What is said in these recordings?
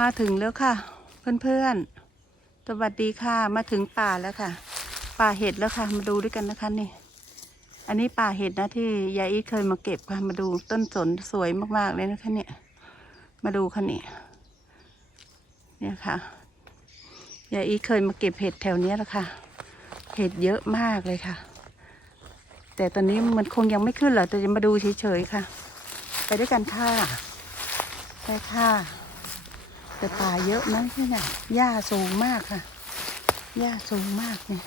มาถึงแล้วค่ะ เพื่อนๆ สวัสดีค่ะ มาถึงป่าแล้วค่ะ ป่าเห็ดแล้วค่ะ มาดูด้วยกันนะคะนี่ อันนี้ป่าเห็ดนะที่ยายอีทเคยมาเก็บค่ะ มาดูต้นสนสวยมากๆเลยนะคะเนี่ย มาดูค่ะนี่ เนี่ยค่ะ ยายอีทเคยมาเก็บเห็ดแถวนี้แหละค่ะ เห็ดเยอะมากเลยค่ะ แต่ตอนนี้มันคงยังไม่ขึ้นหรอกแต่จะมาดูเฉยๆค่ะ ไปด้วยกันค่ะไปค่ะ แต่ป่าเยอะนะที่เนี่ยหญ้าสูงมากค่ะหญ้าสูงมากเนี่ย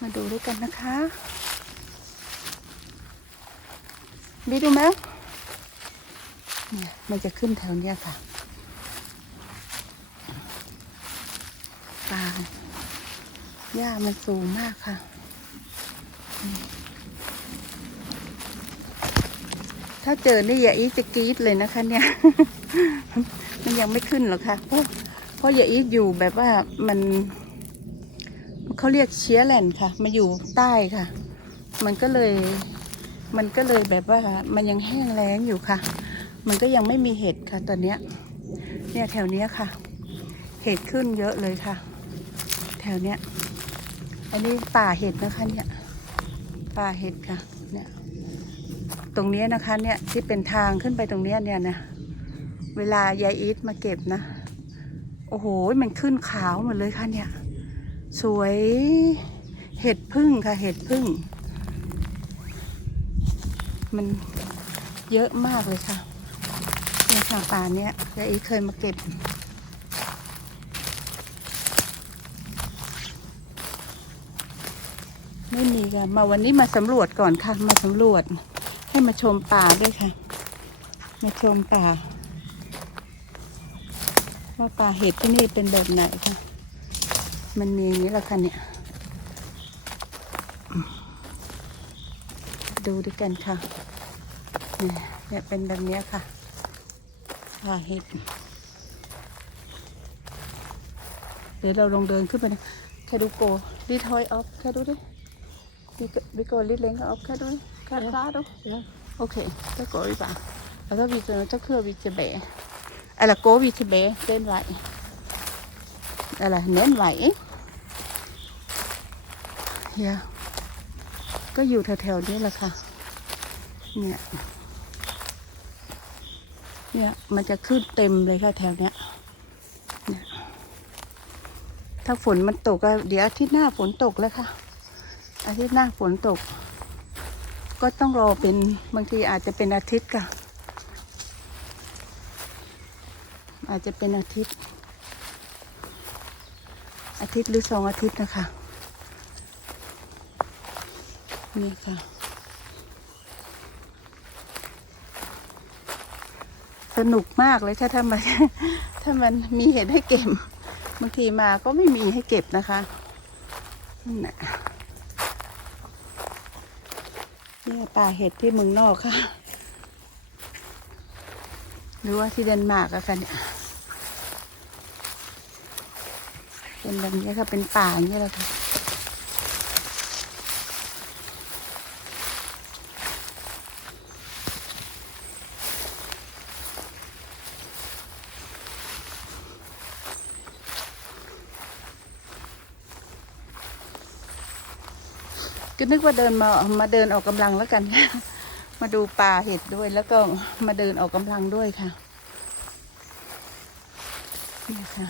มาดูด้วยกันนะคะบีดูไหมเนี่ยมันจะขึ้นแถวเนี้ยค่ะป่าหญ้ามันสูงมากค่ะ ถ้าเจอนี่ยาอีจะกรี๊ดเลยนะคะเนี่ย มันยังไม่ขึ้นหรอกค่ะเพราะเพราะยาอีอยู่แบบว่ามันเขาเรียกเชียแลนค่ะ มาอยู่ใต้ค่ะ มันก็เลย มันก็เลยแบบว่ามันยังแห้งแล้งอยู่ค่ะ มันก็ยังไม่มีเห็ดค่ะตอนเนี้ย เนี่ยแถวเนี้ยค่ะ เห็ดขึ้นเยอะเลยค่ะ แถวเนี้ย อันนี้ป่าเห็ดนะคะเนี่ย ป่าเห็ดค่ะ เนี่ย ตรงนี้นะคะเนี่ยที่เป็นทางขึ้นไปตรงนี้เนี่ยนะเวลายายอีทมาเก็บนะ โอ้โห มันขึ้นขาวหมดเลยค่ะเนี่ย สวยเห็ดพึ่งค่ะ เห็ดพึ่ง มันเยอะมากเลยค่ะเนี่ยค่ะป่าเนี้ยยายอีทเคยมาเก็บไม่มีค่ะ มาวันนี้มาสำรวจก่อนค่ะ มาสำรวจ ให้มาชมป่าด้วยค่ะ มาชมป่า ว่าป่าเห็ดที่นี่เป็นแบบไหนค่ะ มันมีอย่างนี้แหละค่ะเนี่ย ดูด้วยกันค่ะ เนี่ยเป็นแบบนี้ค่ะป่าเห็ด เดี๋ยวเราลงเดินขึ้นไปนะแค่ดูโกดีทอยออฟแค่ดูดิ Vi, vi går lidt længere op, kan du ikke? Kan du klare du? Ja. Okay, så går vi bare. Og så, vi, så kører vi tilbage. Eller går vi tilbage den vej. Eller den anden vej, ikke? Ja. ก็อยู่แถวๆนี้แหละค่ะ เนี่ย เนี่ยมันจะขึ้นเต็มเลยค่ะแถวเนี้ยเนี่ย ถ้าฝนมันตกก็เดี๋ยวอาทิตย์หน้าฝนตกแล้วค่ะอาทิตย์หน้าฝนตก ก็ต้องรอเป็นบางทีอาจจะเป็นอาทิตย์ค่ะ อาจจะเป็นอาทิตย์ อาทิตย์หรือสองอาทิตย์นะคะ นี่ค่ะสนุกมากเลยถ้าถ้ามันถ้ามันมีเห็ดให้เก็บบางทีมาก็ไม่มีให้เก็บนะคะนั่นน่ะย ป่าเห็ดที่เมืองนอกค่ะ หรือว่าที่เดนมาร์กอะค่ะเนี่ยเป็นแบบนี้ค่ะเป็นป่าอย่างนี้แหละค่ะ ก็นึกว่าเดินมามาเดินออกกำลังแล้วกันมาดูป่าเห็ดด้วยแล้วก็มาเดินออกกำลังด้วยค่ะนี่ค่ะ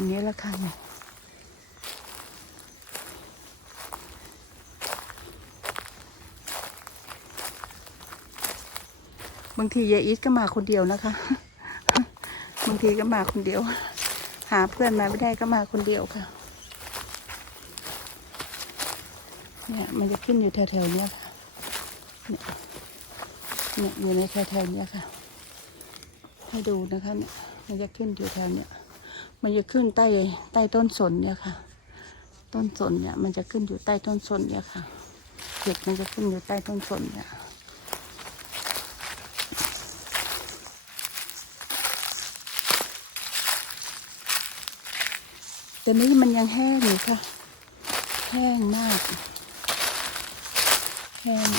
แถวนี้ละค่ะเนี่ยบางทียายอีทก็มาคนเดียวนะคะ บางทีก็มาคนเดียว หาเพื่อนมาไม่ได้ก็มาคนเดียวค่ะ เนี่ยมันจะขึ้นอยู่แถวๆเนี้ยค่ะ เนี่ยเนี่ยอยู่ในแถวๆเนี้ยค่ะ ให้ดูนะคะเนี่ยมันจะขึ้นอยู่แถวเนี้ย มันจะขึ้นใต้ใต้ต้นสนเนี่ยค่ะ ต้นสนเนี่ย มันจะขึ้นอยู่ใต้ต้นสนเนี่ยค่ะเห็ดมันจะขึ้นอยู่ใต้ต้นสนเนี่ยแต่นี้มันยังแห้งอยู่ค่ะ แห้งมาก แห้ง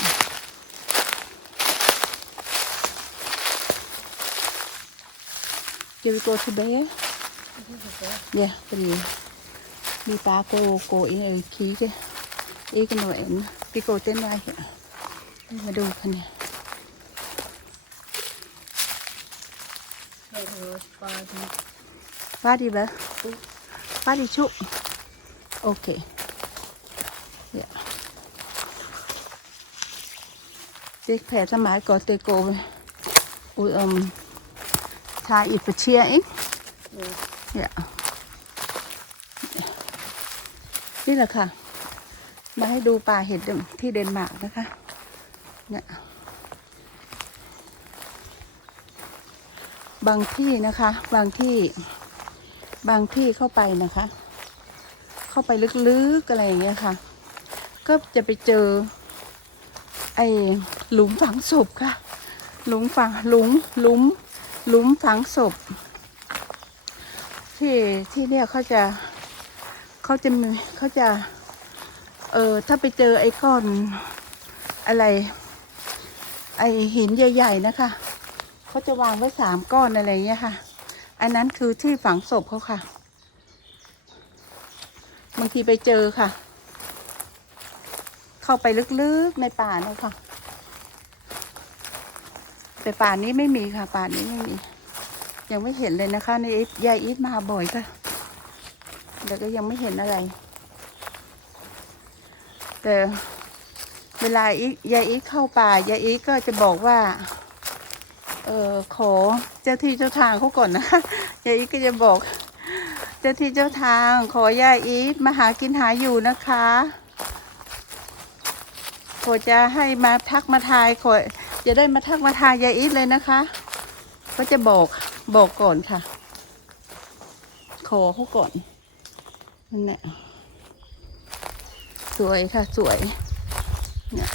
Shall we go to bed? Yeah, fordi vi bare gå, gå ind og kigge. Ikke noget andet. Vi går den vej her. Hvad du kan jeg? เออปลาดี Var de hvad? Var de to? Okay. Ja. Det passer meget godt, det går ud om tager i et kvarter, ikke? เออ Ja. นี่แหละค่ะ มาให้ดูป่าเห็ดที่เดนมาร์กนะคะ เนี่ยบางที่นะคะ บางที่ บางที่เข้าไปนะคะ เข้าไปลึกๆอะไรอย่างเงี้ยค่ะ ก็จะไปเจอ ไอ้หลุมฝังศพค่ะ หลุมฝังหลุมหลุม หลุมฝังศพ ที่ที่เนี่ยเขาจะเขาจะมีเขาจะ เออถ้าไปเจอไอ้ก้อนอะไร ไอ้หินใหญ่ ๆ นะคะเขาจะวางไว้สามก้อนอะไรเงี้ยค่ะ อันนั้นคือที่ฝังศพเขาค่ะ บางทีไปเจอค่ะ เข้าไปลึกๆในป่าเลยค่ะ แต่ป่านี้ไม่มีค่ะ ป่านี้ไม่มี ยังไม่เห็นเลยนะคะในอีทยายอีทมาบ่อยค่ะแต่ก็ยังไม่เห็นอะไร แต่เวลาอียายอีทเข้าป่ายายอีทก็จะบอกว่า เออขอเจ้าที่เจ้าทางเขาก่อนนะคะยายอีทก็จะบอก เจ้าที่เจ้าทาง ขอยายอีทมาหากินหาอยู่นะคะขอจะให้มาทักมาทายขอจะได้มาทักมาทายยายอีทเลยนะคะ ก็จะบอก บอกก่อนค่ะ ขอเขาก่อนนั่นแหละสวยค่ะสวยเนี่ย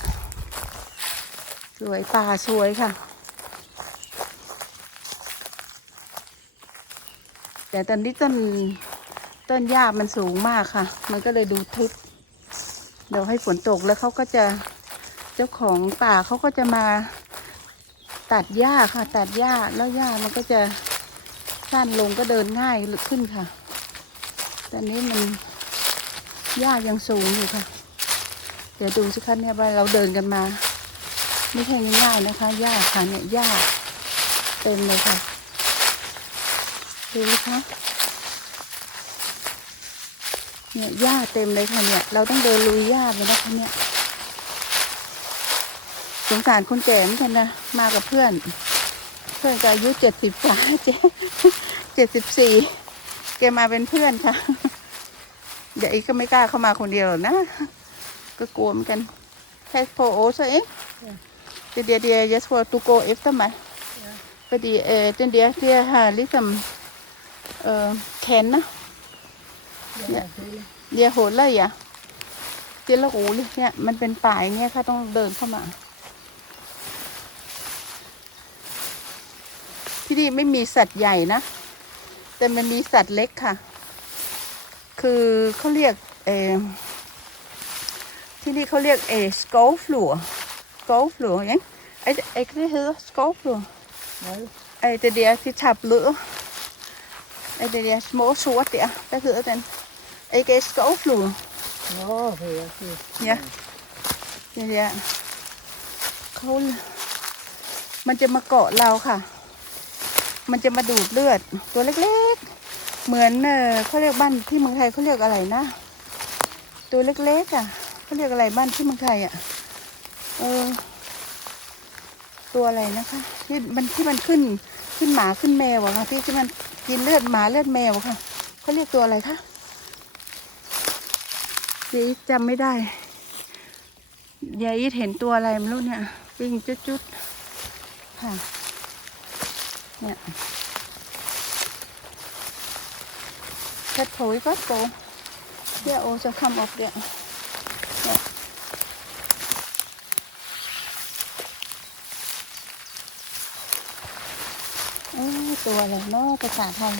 สวยป่าสวยค่ะ แต่ตอนนี้ต้นต้นหญ้ามันสูงมากค่ะ มันก็เลยดูทึบเดี๋ยวให้ฝนตกแล้วเขาก็จะเจ้าของป่าเขาก็จะมา ตัดหญ้าค่ะ ตัดหญ้าแล้วหญ้ามันก็จะสั้นลงก็เดินง่ายขึ้นค่ะตอนนี้มันหญ้ายังสูงอยู่ค่ะ เดี๋ยวดูสิคะเนี่ยว่าเราเดินกันมา ไม่ใช่ง่ายๆนะคะหญ้าค่ะเนี่ยหญ้าเต็มเลยค่ะดูนะคะเนี่ยหญ้าเต็มเลยค่ะเนี่ย เราต้องเดินลุยหญ้าไปนะคะเนี่ย สงสารคนแก่เหมือนกันนะ มากับเพื่อน เพื่อนก็อายุเจ็ดสิบกว่าเจ๊เจ็ดสิบสี่แกมาเป็นเพื่อนค่ะ เดี๋ยวอีกก็ไม่กล้าเข้ามาคนเดียวหรอกนะ ก็กลัวเหมือนกันแค่พอโอ้ใช่เองเดียเดี๋ยวเดี๋ยว just for to go after ไหมพอดีเออเดียเดียวเดียวหาลิซัมเออแขนนะเดี๋ยวซื้อเดี๋ยวโหดเลยอะเดี๋ยวละโอ้เลยเนี่ยมันเป็นป่ายเนี่ยค่ะต้องเดินเข้ามา ที่นี่ไม่มีสัตว์ใหญ่นะ แต่มันมีสัตว์เล็กค่ะ คือเขาเรียกเออที่นี่เขาเรียกเอสโกฟลัวสโกฟลัวยังไอ้ไอ้ที่เรียกสโกฟลัวไว้ไอ้ตัวเดียวที่ฉับเหลือไอ้ตัวเดียว small short เดียวก็คือเป็นไอ้เกสโกฟลัวโอ้เฮียสิเนี่ยเนี่ยเนี่ยเขามันจะมาเกาะเราค่ะ มันจะมาดูดเลือดตัวเล็กๆ เหมือนเออเขาเรียกบ้านที่เมืองไทยเขาเรียกอะไรนะ ตัวเล็กๆอะเขาเรียกอะไรบ้านที่เมืองไทยอะเออตัวอะไรนะคะที่มันที่มันขึ้นขึ้นหมาขึ้นแมวอะค่ะที่ที่มันกินเลือดหมาเลือดแมวค่ะเขาเรียกตัวอะไรคะเจ๊จำไม่ได้ยายอีทเห็นตัวอะไรไม่รู้เนี่ยวิ่งจุดๆค่ะ เนี่ย That toy got go. Yeah, also come up there. Yeah. เอ้ยตัวอะไรเนาะภาษาไทย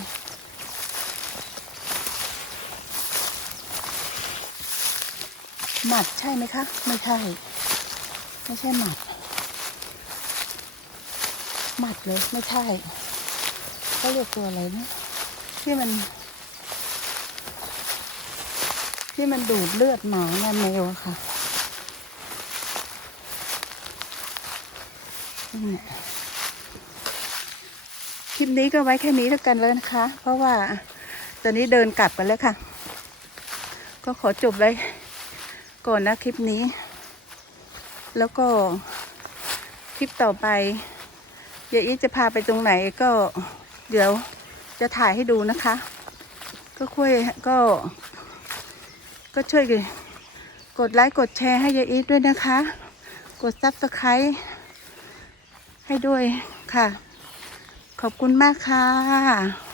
หมัดใช่ไหมคะ ไม่ใช่ ไม่ใช่หมัด หมัดเลยไม่ใช่เขาเรียกตัวอะไรนะที่มัน ที่มันดูดเลือดหมาแมวอะค่ะนั่นแหละคลิปนี้ก็ไว้แค่นี้แล้วกันเลยนะคะ เพราะว่าตอนนี้เดินกลับกันแล้วค่ะ ก็ขอจบไว้ก่อนนะคลิปนี้ แล้วก็คลิปต่อไป เดี๋ยอีจะพาไปตรงไหนก็เดี๋ยวจะถ่ายให้ดูนะคะ ก็คุยก็ ก็ช่วยกันกดไลค์กดแชร์ให้ยายอีด้วยนะคะ กดซับสไครต์ให้ด้วยค่ะ ขอบคุณมากค่ะ